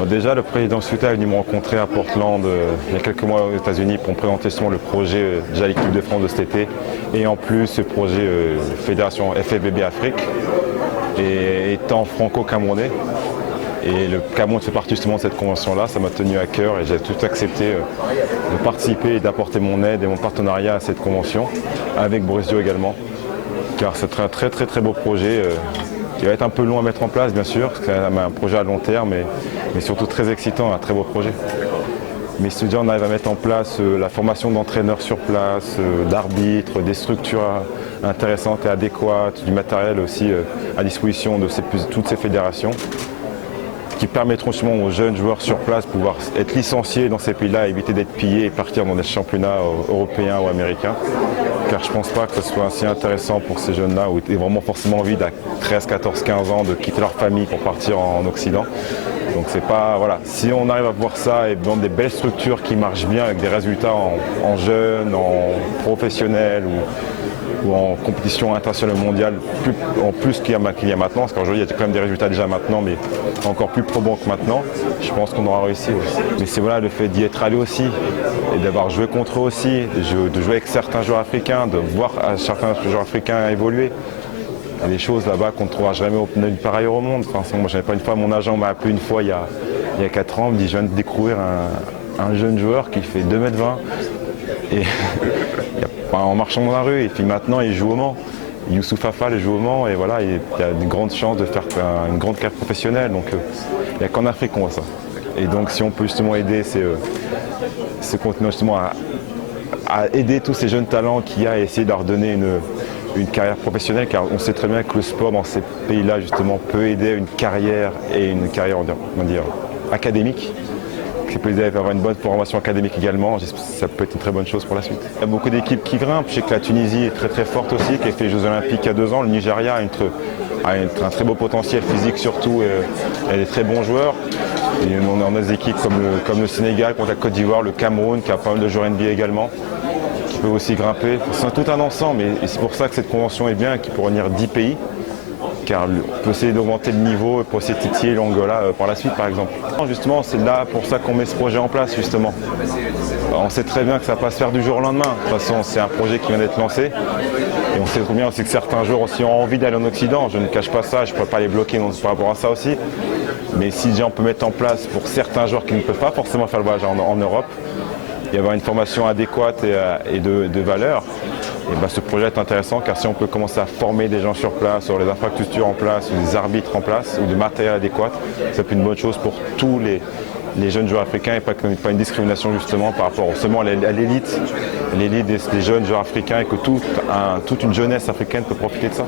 Bon, déjà, le président Souta est venu me rencontrer à Portland il y a quelques mois aux États-Unis pour me présenter justement le projet déjà l'équipe de France de cet été et en plus ce projet Fédération FFBB Afrique et étant franco-camerounais. Et le Cameroun fait partie justement de cette convention-là, ça m'a tenu à cœur et j'ai tout accepté de participer et d'apporter mon aide et mon partenariat à cette convention, avec Boris Dio également, car c'est un très beau projet. Il va être un peu long à mettre en place bien sûr, c'est un projet à long terme, mais surtout très excitant, un très beau projet. Mais si on arrive à mettre en place la formation d'entraîneurs sur place, d'arbitres, des structures intéressantes et adéquates, du matériel aussi à disposition de toutes ces fédérations, qui permettront justement aux jeunes joueurs sur place de pouvoir être licenciés dans ces pays-là, éviter d'être pillés et partir dans des championnats européens ou américains. Car je ne pense pas que ce soit assez intéressant pour ces jeunes-là où ils ont vraiment forcément envie d'à 13, 14, 15 ans de quitter leur famille pour partir en Occident. Donc c'est pas, voilà, si on arrive à voir ça et dans des belles structures qui marchent bien avec des résultats en jeunes, en professionnels ou en compétition internationale mondiale, en plus qu'il y a maintenant, parce qu'aujourd'hui il y a quand même des résultats déjà maintenant, mais encore plus probants que maintenant, je pense qu'on aura réussi. Oui. Mais c'est voilà, le fait d'y être allé aussi, et d'avoir joué contre eux aussi, de jouer avec certains joueurs africains, de voir certains joueurs africains évoluer. Il y a des choses là-bas qu'on ne trouvera jamais nulle part ailleurs au monde. Enfin, moi, j'avais pas une fois, mon agent m'a appelé une fois il y a 4 ans, il me dit je viens de découvrir un jeune joueur qui fait 2,20 m et en marchant dans la rue, et puis maintenant il joue au Mans. Youssouf Afal joue au Mans et voilà, il y a de grandes chances de faire une grande carrière professionnelle. Donc il n'y a qu'en Afrique qu'on voit ça. Et donc si on peut justement aider ces continents justement à aider tous ces jeunes talents qu'il y a et essayer de leur donner une carrière professionnelle, car on sait très bien que le sport dans ces pays-là justement peut aider à une carrière et une carrière on va dire, académique. Ça peut aider à avoir une bonne formation académique également, ça peut être une très bonne chose pour la suite. Il y a beaucoup d'équipes qui grimpent, je sais que la Tunisie est très forte aussi, qui a fait les Jeux Olympiques il y a 2 ans, le Nigeria a un très beau potentiel physique surtout, et des très bons joueurs. Et on a des équipes comme le Sénégal contre la Côte d'Ivoire, le Cameroun qui a pas mal de joueurs NBA également, qui peuvent aussi grimper. C'est tout un ensemble et c'est pour ça que cette convention est bien et qu'il peut réunir 10 pays. Car on peut essayer d'augmenter le niveau pour essayer de titiller l'Angola par la suite par exemple. Justement, c'est là pour ça qu'on met ce projet en place justement. On sait très bien que ça ne va pas se faire du jour au lendemain. De toute façon, c'est un projet qui vient d'être lancé. Et on sait très bien aussi que certains joueurs aussi ont envie d'aller en Occident. Je ne cache pas ça, je ne pourrais pas les bloquer par rapport à ça aussi. Mais si déjà on peut mettre en place pour certains joueurs qui ne peuvent pas forcément faire le voyage en Europe, et avoir une formation adéquate et de valeur, et ben ce projet est intéressant car si on peut commencer à former des gens sur place, sur les infrastructures en place, ou des arbitres en place, ou du matériel adéquat, ça peut être une bonne chose pour tous les jeunes joueurs africains et pas une discrimination justement par rapport seulement à l'élite des jeunes joueurs africains et que toute une jeunesse africaine peut profiter de ça.